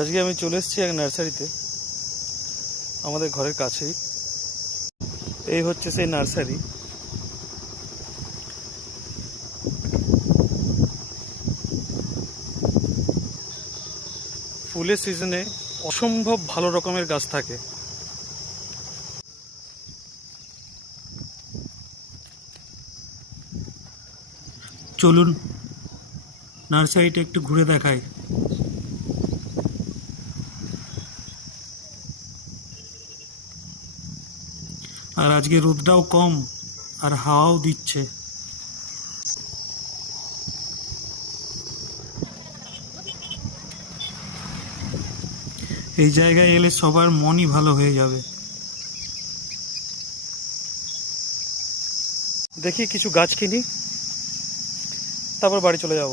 আজকে আমি চলে এসেছি এক নার্সারিতে আমাদের ঘরের কাছেই। এই হচ্ছে সেই নার্সারি। ফুলের সিজনে অসম্ভব ভালো রকমের গাছ থাকে। চলুন নার্সারিটা একটু ঘুরে দেখাই। আর আজকে রোদটাও কম আর হাওয়াও দিচ্ছে। এই জায়গায় এলে সবার মনই ভালো হয়ে যাবে। দেখি কিছু গাছ কিনি, তারপর বাড়ি চলে যাব।